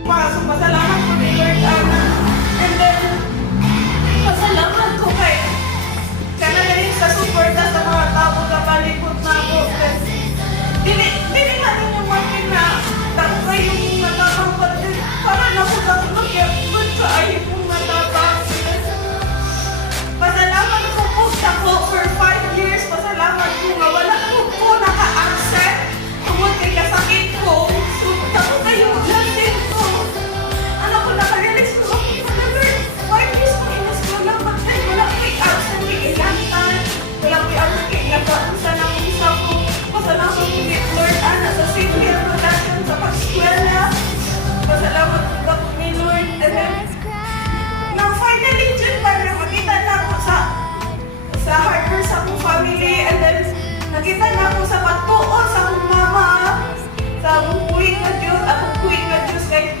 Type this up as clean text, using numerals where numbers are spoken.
Pasalamat ko ni Lord, Ana. And then, pasalamat ko kay kana na rin sa suporta sa mga tao na palibot na ako. Dili natin yung mga na tangka yung matapang din. Para na ko tatulog yung good ka ay kong matapang. Pasalamat ko po sa ko for 5 years. Pasalamat ko nga wala ko naka-accept. Tungod kay kasakit ko. So, ako kayo natin ko. Ano ko naka-release ko. Why years ko inas-school lang mag-time. Wala ko i-absent kay ilantan. Wala ko i-absent kay ilantan. Sana ko isa ko. Pasalamat ko kay Lord Ana sa Cynthia Production sa pag-eskwela. Pasalamat ko ba ni Lord. And then, na finally dyan para makita na ako sa hardware sa akong family. And then, nakita na ako sa pagtuo sa akong mama. Sa akong kuwing na Diyos. Akong kuwing na Diyos kay